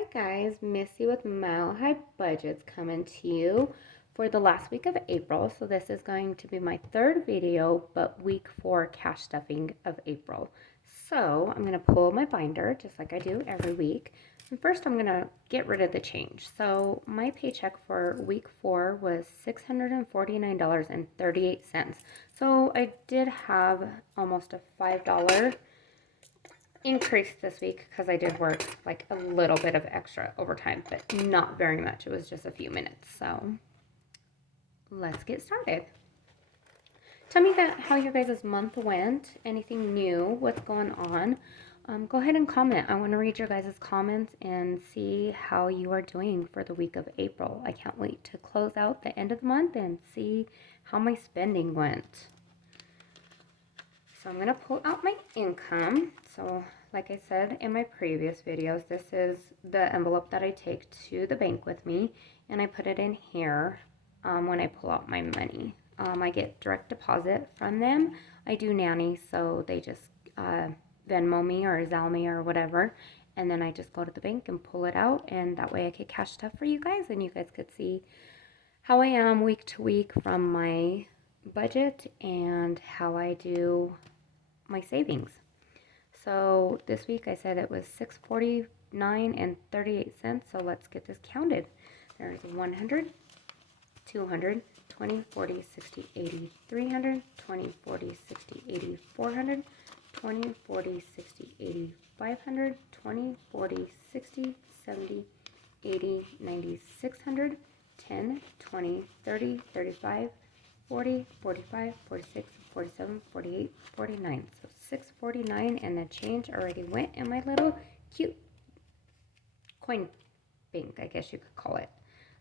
Hi guys, Missy with Mile High Budgets coming to you for the last week of April. So this is going to be my third video, but week 4 cash stuffing of April. So I'm going to pull my binder just like I do every week. And first I'm going to get rid of the change. So my paycheck for week 4 was $649.38. So I did have almost a $5 increase this week because I did work like a little bit of extra overtime, but not very much. It was just a few minutes. So let's get started. Tell me how your guys' month went. Anything new? What's going on? Go ahead and comment. I want to read your guys' comments and see how you are doing for the week of April. I can't wait to close out the end of the month and see how my spending went. So I'm going to pull out my income. So like I said in my previous videos, this is the envelope that I take to the bank with me, and I put it in here when I pull out my money. I get direct deposit from them. I do nanny, so they just Venmo me or Zelle me or whatever, and then I just go to the bank and pull it out, and that way I could cash stuff for you guys, and you guys could see how I am week to week from my budget and how I do my savings. So this week I said it was $649.38. So let's get this counted. There's 100, 200, 20, 40, 60, 80, 300, 20, 40, 60, 80, 400, 20, 40, 60, 80, 500, 20, 40, 60, 70, 80, 90, 600, 10, 20, 30, 35, 40, 45, 46, 47, 48, 49. So 649, and the change already went in my little cute coin bank, I guess you could call it.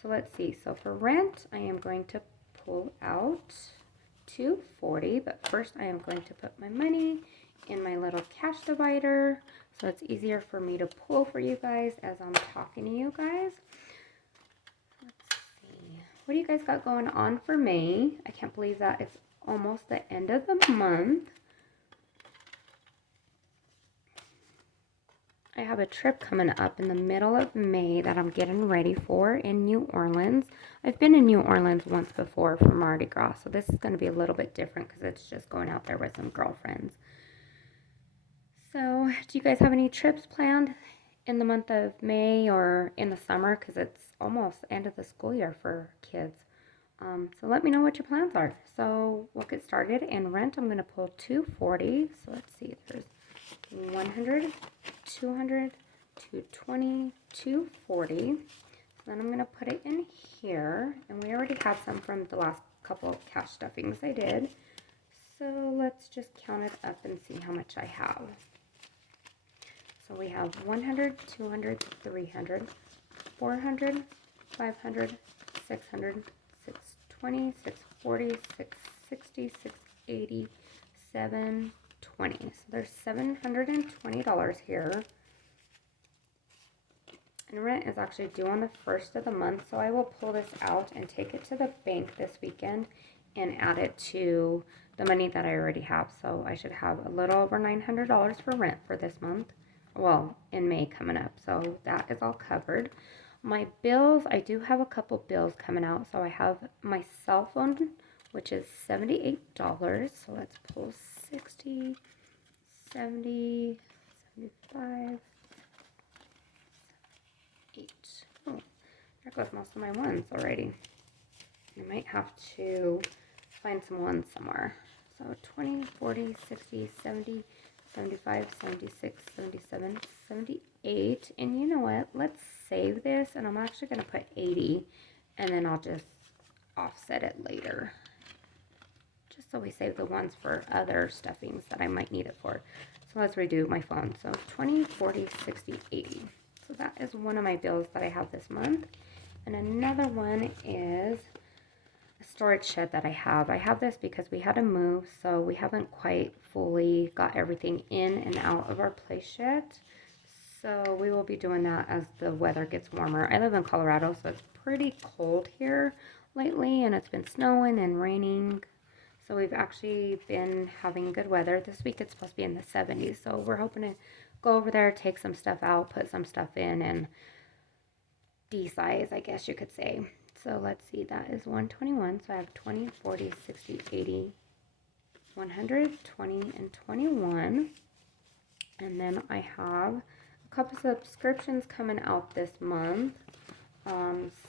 So let's see. So for rent, I am going to pull out $240, but first I am going to put my money in my little cash divider so it's easier for me to pull for you guys as I'm talking to you guys. What do you guys got going on for May? I can't believe that it's almost the end of the month. I have a trip coming up in the middle of May that I'm getting ready for in New Orleans. I've been in New Orleans once before for Mardi Gras, so this is going to be a little bit different because it's just going out there with some girlfriends. So, do you guys have any trips planned in the month of May or in the summer? Because it's almost the end of the school year for kids. So let me know what your plans are. So we'll get started. And rent, I'm going to pull 240. So let's see. There's 100, 200, 220, 240. So then I'm going to put it in here. And we already have some from the last couple of cash stuffings I did. So let's just count it up and see how much I have. So we have 100, 200, 300, 400, 500, 600, 620, 640, 660, 680, 720. So there's $720 here. And rent is actually due on the 1st of the month, so I will pull this out and take it to the bank this weekend and add it to the money that I already have. So I should have a little over $900 for rent for this month. Well, in May coming up. So that is all covered. My bills, I do have a couple bills coming out. So I have my cell phone, which is $78. So let's pull 60, 70, 75, 8. Oh, there goes most of my ones already. I might have to find some ones somewhere. So 20, 40, 60, 70, 75, 76, 77, 78. And you know what? Let's save this. And I'm actually going to put 80. And then I'll just offset it later. Just so we save the ones for other stuffings that I might need it for. So let's redo my phone. So 20, 40, 60, 80. So that is one of my bills that I have this month. And another one is storage shed that I have. I have this because we had to move, so we haven't quite fully got everything in and out of our place yet. So we will be doing that as the weather gets warmer. I live in Colorado, so it's pretty cold here lately, and it's been snowing and raining. So we've actually been having good weather. This week it's supposed to be in the 70s, so we're hoping to go over there, take some stuff out, put some stuff in, and D size, I guess you could say. So let's see, that is 121. So I have 20, 40, 60, 80, 100, 20, and 21. And then I have a couple subscriptions coming out this month.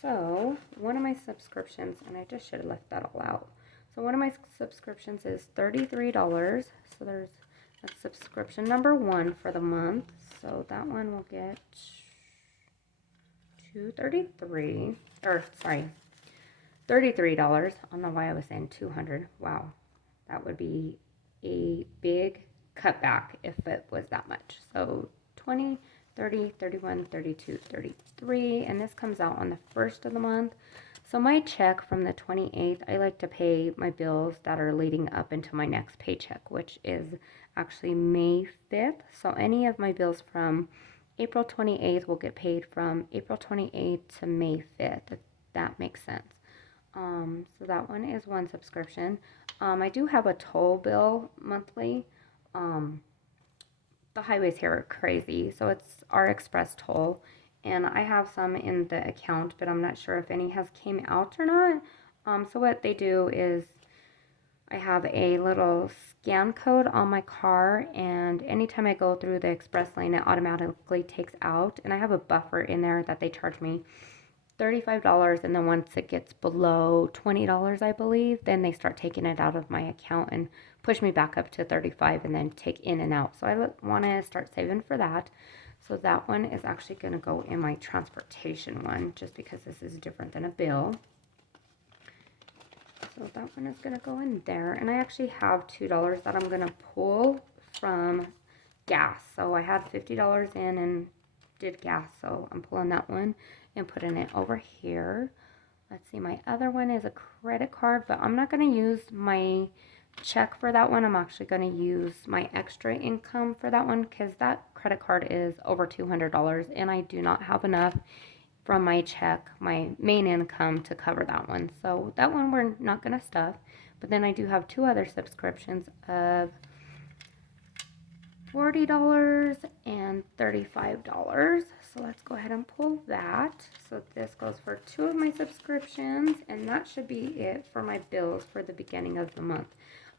So one of my subscriptions, and I just should have left that all out. So one of my subscriptions is $33. So that's subscription number 1 for the month. So that one will get $233, or sorry, $33. I don't know why I was saying 200. Wow, that would be a big cutback if it was that much. So 20, 30, 31, 32, 33, and this comes out on the 1st of the month. So my check from the 28th, I like to pay my bills that are leading up into my next paycheck, which is actually May 5th. So any of my bills from April 28th will get paid from April 28th to May 5th, if that makes sense. So that one is one subscription. I do have a toll bill monthly. The highways here are crazy, so it's our express toll, and I have some in the account, but I'm not sure if any has came out or not. So what they do is I have a little scan code on my car, and anytime I go through the express lane, it automatically takes out, and I have a buffer in there that they charge me $35, and then once it gets below $20, I believe, then they start taking it out of my account and push me back up to $35 and then take in and out. So I want to start saving for that. So that one is actually going to go in my transportation one, just because this is different than a bill. So that one is going to go in there. And I actually have $2 that I'm going to pull from gas. So I had $50 in and did gas, so I'm pulling that one and putting it over here. Let's see, my other one is a credit card, but I'm not going to use my check for that one. I'm actually going to use my extra income for that one, because that credit card is over $200, and I do not have enough from my check, my main income, to cover that one. So that one we're not going to stuff. But then I do have 2 other subscriptions of $40 and $35. So let's go ahead and pull that. So this goes for 2 of my subscriptions, and that should be it for my bills for the beginning of the month.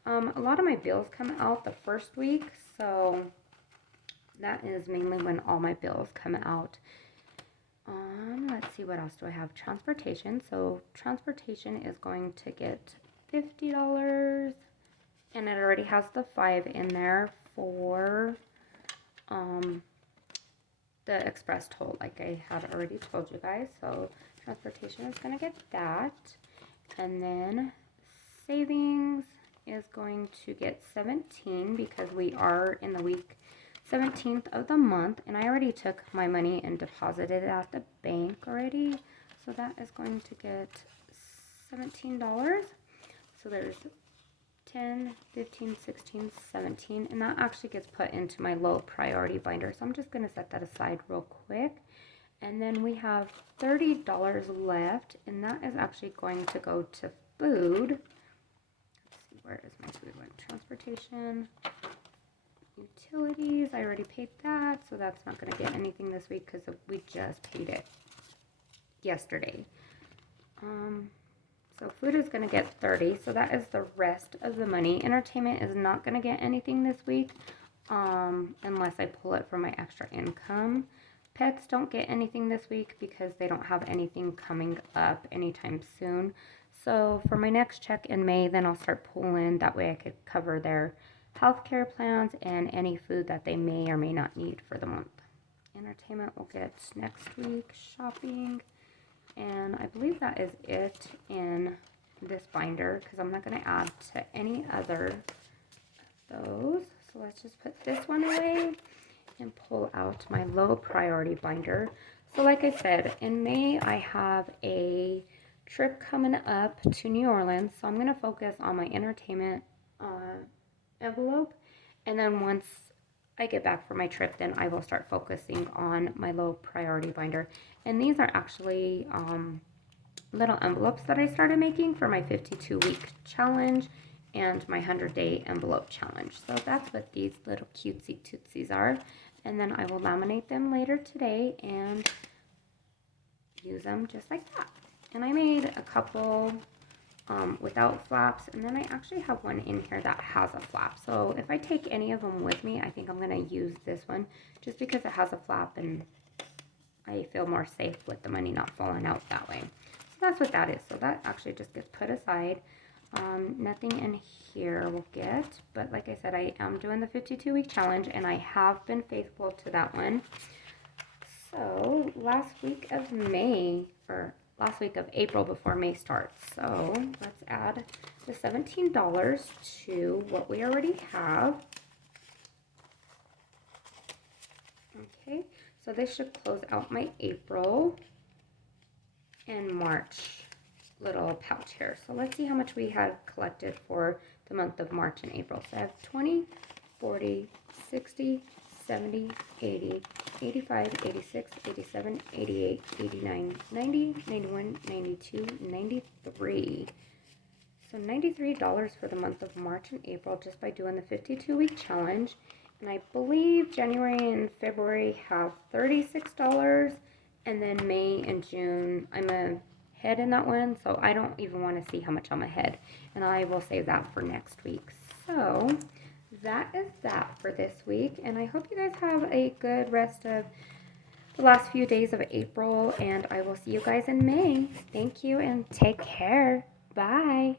A lot of my bills come out the first week, so that is mainly when all my bills come out. Let's see, what else do I have? Transportation. So transportation is going to get $50, and it already has the 5 in there for the express toll, like I had already told you guys. So transportation is going to get that, and then savings is going to get 17, because we are in the week 17th of the month, and I already took my money and deposited it at the bank already. So that is going to get $17. So there's 10, 15, 16, 17, and that actually gets put into my low priority binder. So I'm just going to set that aside real quick. And then we have $30 left, and that is actually going to go to food. Let's see, where is my food one? Transportation, utilities, I already paid that, so that's not going to get anything this week because we just paid it yesterday. So food is going to get 30, so that is the rest of the money. Entertainment is not going to get anything this week unless I pull it from my extra income. Pets don't get anything this week because they don't have anything coming up anytime soon. So for my next check in May, then I'll start pulling. That way I could cover their healthcare plans and any food that they may or may not need for the month. Entertainment will get next week. Shopping. And I believe that is it in this binder, because I'm not going to add to any other of those. So let's just put this one away and pull out my low priority binder. So like I said, in May I have a trip coming up to New Orleans. So I'm going to focus on my entertainment envelope. And then once I get back from my trip, then I will start focusing on my low priority binder. And these are actually little envelopes that I started making for my 52-week challenge and my 100-day envelope challenge. So that's what these little cutesy tootsies are. And then I will laminate them later today and use them just like that. And I made a couple without flaps, and then I actually have one in here that has a flap. So if I take any of them with me, I think I'm going to use this one just because it has a flap and I feel more safe with the money not falling out that way. So that's what that is. So that actually just gets put aside. Nothing in here will get, but like I said, I am doing the 52-week challenge and I have been faithful to that one. So last week of April before May starts. So let's add the $17 to what we already have. Okay, so this should close out my April and March little pouch here. So let's see how much we have collected for the month of March and April. So I have 20, 40, 60, 70, 80, 85, 86, 87, 88, 89, 90, 91, 92, 93. So $93 for the month of March and April just by doing the 52-week challenge. And I believe January and February have $36. And then May and June, I'm ahead in that one. So I don't even want to see how much I'm ahead. And I will save that for next week. So that is that for this week. And I hope you guys have a good rest of the last few days of April. And I will see you guys in May. Thank you and take care. Bye.